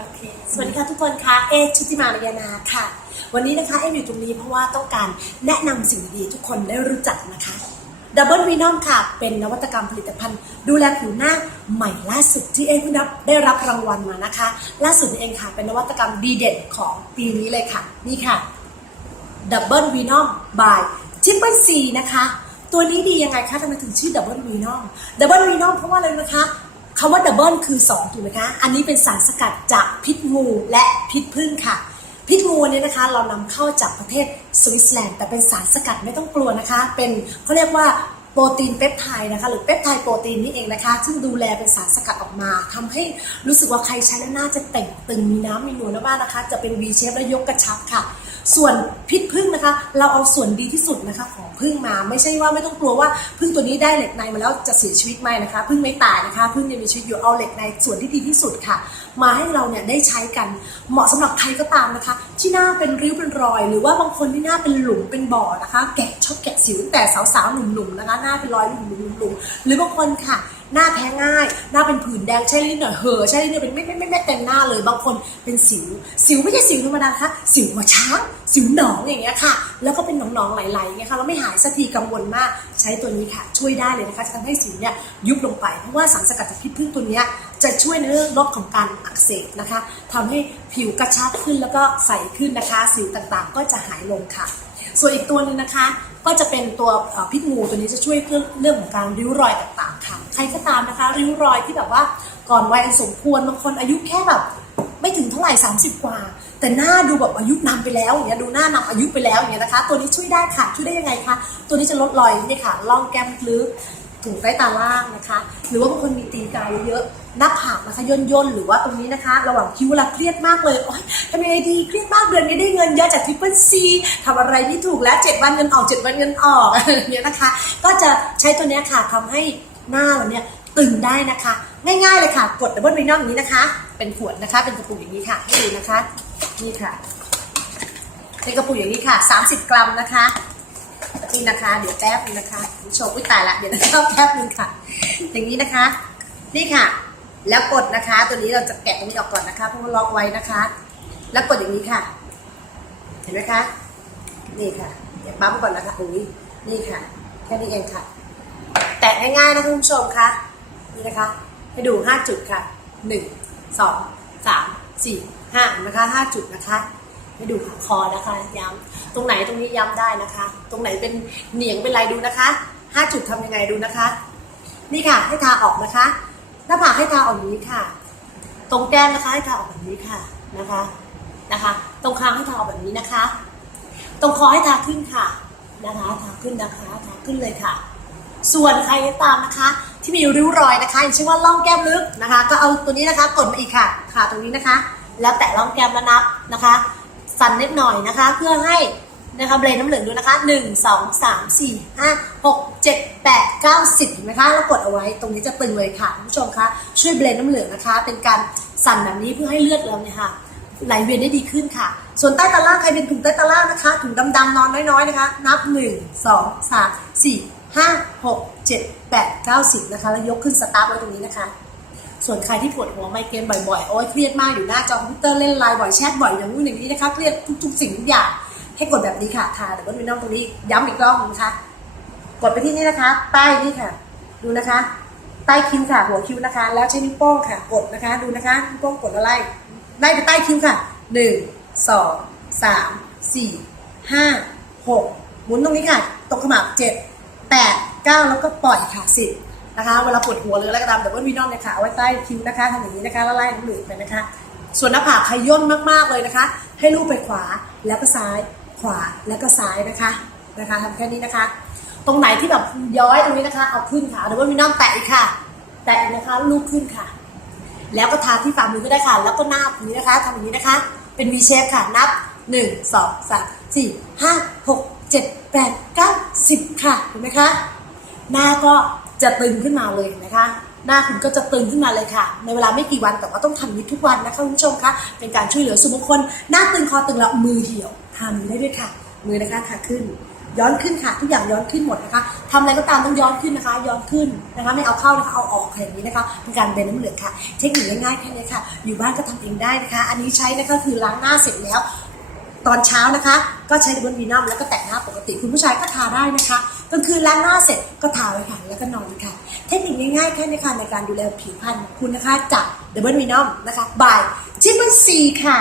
โอเค สวัสดีค่ะทุกคนคะเอชุติมารยานาค่ะ วันนี้นะคะเออยู่ตรงนี้เพราะว่าต้องการแนะนำสิ่งดีทุกคนได้รู้จักนะคะดับเบิลวีนอมค่ะ เป็นนวัตกรรมผลิตภัณฑ์ ดูแลผิวหน้าใหม่ล่าสุดที่เอเพิ่งได้รับรางวัลมานะคะ ล่าสุดนี้เองค่ะ เป็นนวัตกรรมดีเด่นของปีนี้เลยค่ะ นี่ค่ะดับเบิลวีนอมบายทิปเปิลซีนะคะ ตัวนี้ดียังไงคะทำไมถึงชื่อดับเบิลวีนอมดับเบิลวีนอมเพราะว่าอะไรนะคะ คำว่าดับเบิลคือ 2 ถูกไหมคะ อันนี้เป็นสารสกัดจากพิษงูและพิษพึ่งค่ะ พิษงูเนี่ยนะคะเรานำเข้าจากประเทศสวิตเซอร์แลนด์แต่เป็นสารสกัดไม่ต้องกลัวนะคะ เป็นเขาเรียกว่าโปรตีนเปปไทด์นะคะหรือเปปไทด์โปรตีนนี่เองนะคะ ซึ่งดูแลเป็นสารสกัดออกมาทำให้รู้สึกว่าใครใช้แล้วน้าจะแต่งตึงมีน้ำมีนวลนะบ้างนะคะ จะเป็น V shape และยกกระชับค่ะ ส่วนพิษพึ่งนะคะ เราเอาส่วนดีที่สุดนะคะของพึ่งมาไม่ใช่ว่าไม่ต้องกลัวว่าพึ่งตัวนี้ได้เหล็กในมาแล้วจะเสียชีวิตไหมนะคะพึ่งไม่ตายนะคะพึ่งยังมีชีวิตอยู่เอาเหล็กในส่วนที่ดีที่สุดค่ะ มาให้เราเนี่ยได้ใช้กันเหมาะสำหรับใครก็ตามนะคะ ที่หน้าเป็นริ้วเป็นรอย หรือว่าบางคนที่หน้าเป็นหลุมเป็นบ่อนะคะ แกะชอบแกะสิวแต่สาวๆหนุ่มๆนะคะ หน้าเป็นรอยหลุมๆๆๆหรือบางคนค่ะ หน้าแพ้ง่าย หน้าเป็นผื่นแดงใช่ลิ้นหน่อยเหอใช่ลิ้นหน่อยเป็นไม่ไม่ไม่ไม่เต็มหน้าเลยบางคนเป็นสิว สิวไม่ใช่สิวธรรมดานะคะสิวหัวช้างสิวหนองอย่างเงี้ยค่ะ แล้วก็เป็นหนองๆไหลๆอย่างเงี้ยค่ะแล้วไม่หายสักทีกังวลมาก ใช้ตัวนี้ค่ะ ช่วยได้เลยนะคะจะทำให้สิวเนี่ยยุบลงไปเพราะว่าสารสกัดจากพิษพึ่งตัวเนี้ยจะช่วยในเรื่องลดของการอักเสบนะคะทำให้ผิวกระชับขึ้นแล้วก็ใสขึ้นนะคะ สิวต่างๆ ก็จะหายลงค่ะ ส่วนอีกตัวหนึงนะคะ ก็จะเป็นตัวพิษงูตัวนี้จะช่วยเรื่องเรื่องของการริ้วรอยต่างๆค่ะใครก็ตามนะคะ ริ้วรอยที่แบบว่าก่อนวัยอันสมควรบางคนอายุแค่แบบไม่ถึงเท่าไหร่ 30 กว่า แต่หน้าดูแบบอายุนำไปแล้วอย่างเงี้ยดูหน้านำอายุไปแล้วอย่างเงี้ยนะคะ ตัวนี้ช่วยได้ค่ะช่วยได้ยังไงคะตัวนี้จะลดรอยนี่ค่ะร่องแก้มลึกถุงใต้ตาล่างนะคะ หรือว่าบางคนมีตีนกายเยอะ หน้าผากนะคะย่นย่นๆหรือว่าตรงนี้นะคะ ระหว่างคิ้วเวลาเครียดมากเลยโอ๊ยทำยังไงดีเครียดมากเดือนนี้ได้เงินเยอะจากทริปเปิลซีทำอะไรไม่ถูกแล้ว 7 วันเงินออก 7 วันเงินออกเงี้ยนะคะ ก็จะใช้ตัวเนี้ยค่ะทำให้หน้าเราเนี่ยตึงได้นะคะ ง่ายๆเลยค่ะ กดดับเบิลวีนอมอย่างนี้นะคะ เป็นขวดนะคะ เป็นกระปุกอย่างนี้ค่ะให้ดูนะคะนี่ค่ะเป็นกระปุกอย่างนี้ค่ะ 30 กรัมนะคะนี่นะคะ เดี๋ยวแป๊บนึงนะคะผู้ชมอุ้ยตายละเดี๋ยวนะคะแป๊บนึงค่ะ อย่างนี้นะคะ นี่ค่ะ แล้วกดนะคะ ตัวนี้เราจะแกะตรงนี้ออกก่อนนะคะเพราะว่าล็อกไว้นะคะ แล้วกดอย่างนี้ค่ะ เห็นไหมคะ นี่ค่ะเดี๋ยวปั๊มก่อนนะคะอุ้ยนี่ค่ะ แค่นี้เองค่ะ แตะง่ายๆนะคุณผู้ชมคะนี่นะคะ ให้ดู 5 จุดค่ะ 1 2 3 4 5นะคะ 5 จุดนะคะให้ดูค่ะคอนะคะ ย้ำตรงไหนตรงนี้ย้ำได้นะคะ ตรงไหนเป็นเหนียงเป็นไรดูนะคะ 5 จุดทำยังไงดูนะคะ นี่ค่ะให้ทาออกนะคะ หน้าผากให้ทาออกอย่างนี้ค่ะ ตรงแก้มนะคะให้ทาออกแบบนี้ค่ะนะคะนะคะ ตรงคางให้ทาออกแบบนี้นะคะ ตรงคอให้ทาขึ้นค่ะนะคะทาขึ้นนะคะทาขึ้นเลยค่ะ ส่วนใครก็ตามนะคะ ที่มีริ้วรอยนะคะอย่างเช่นว่าร่องแก้มลึกนะคะ ก็เอาตัวนี้นะคะ กดมาอีกค่ะค่ะตรงนี้นะคะ แล้วแตะร่องแก้มแล้วนับนะคะ สั่นนิดหน่อยนะคะ เพื่อให้ นะคะเบรนน้ำเหลืองดูนะคะหนึ่งสองสามสี่ห้าหกเจ็ดแปดเก้าสิบนไหมคะแล้วกดเอาไว้ตรงนี้จะตึงเลยค่ะคุณผู้ชมคะช่วยเบรนน้ำเหลืองนะคะ เป็นการสั่นแบบนี้เพื่อให้เลือดเราเนี่ยค่ะไหลเวียนได้ดีขึ้นค่ะ ส่วนใต้ตาล่างใครเป็นถุงใต้ตาล่างนะคะ ถุงดำๆนอนน้อยๆนะคะ นับ 1 2 3 4 5 6 7 8 9 10นะคะแล้วยกขึ้นสตาร์ทไว้ตรงนี้นะคะส่วนใครที่ปวดหัวไมเกรนบ่อยๆ โอ้ยเครียดมากอยู่หน้าจอคอมพิวเตอร์เล่นไลน์บ่อยแชทบ่อยอย่างนู้นอย่างนี้นะคะเครียดทุกๆ สิ่งทุกอย่าง ให้กดแบบนี้ค่ะทาเดี๋ยวก็มีน้องตรงนี้ย้ำอีกรอบนึงนะคะ กดไปที่นี่นะคะ ใต้นี่ค่ะ ดูนะคะ ใต้คิ้วค่ะ หัวคิ้วนะคะ แล้วใช้นิ้วโป้งค่ะ กดนะคะ ดูนะคะนิ้วโป้งกดแล้วไล่ไล่ไปใต้คิ้วค่ะหนึ่งสองสามสี่ห้าหกหมุนตรงนี้ค่ะ ตรงขมับเจ็ดแปดเก้าแล้วก็ปล่อยค่ะสิบนะคะเวลาปวดหัวหรืออะไรก็ตามเดี๋ยวว่ามีน้องเนี่ยค่ะเอาไว้ใต้คิ้วนะคะทำอย่างนี้นะคะแล้วไล่น้ำเหลืองไปนะคะ ส่วนหน้าผากขย่นมากๆเลยนะคะ ให้ลูบไปขวาแล้วก็ซ้าย ขวาแล้วก็ซ้ายนะคะนะคะทำแค่นี้นะคะ ตรงไหนที่แบบย้อยตรงนี้นะคะ เอาขึ้นค่ะเดี๋ยวว่ามีน้ำแตะอีกค่ะ แตะอีกนะคะลูบขึ้นค่ะ แล้วก็ทาที่ฝ่ามือก็ได้ค่ะ แล้วก็น้าแบอย่างนี้นะคะทำอย่างนี้นะคะ เป็น V shape ค่ะนับ 1 2 3 4 5 6 7 8 9 10 ค่ะเห็นไหมคะ หน้าก็จะตึงขึ้นมาเลยนะคะหน้าคุณก็จะตึงขึ้นมาเลยค่ะ ในเวลาไม่กี่วันแต่ว่าต้องทำนี้ทุกวันนะคะคุณผู้ชมคะเป็นการช่วยเหลือส่วนบุคคลหน้าตึงคอตึงแล้วมือเหี่ยว ทำได้ด้วยค่ะ มือนะคะขาขึ้น ย้อนขึ้นค่ะ ทุกอย่างย้อนขึ้นหมดนะคะทำอะไรก็ตามต้องย้อนขึ้นนะคะ ย้อนขึ้นนะคะ ไม่เอาเข้านะคะเอาออกอย่างนี้นะคะเป็นการเบนน้ำเหลืองค่ะ เทคนิคง่ายๆแค่นี้ค่ะ อยู่บ้านก็ทำเองได้นะคะ อันนี้ใช้นะคะคือล้างหน้าเสร็จแล้วตอนเช้านะคะ ก็ใช้ดับเบิลวีนัมแล้วก็แต่งหน้าปกติคุณผู้ชายก็ทาได้นะคะกลางคืนล้างหน้าเสร็จก็ทาไว้ค่ะแล้วก็นอนค่ะ เทคนิคง่ายๆแค่นี้ค่ะในการดูแลผิวพรรณคุณนะคะจากดับเบิลวีนัมนะคะบายจิมเบอร์ซีค่ะ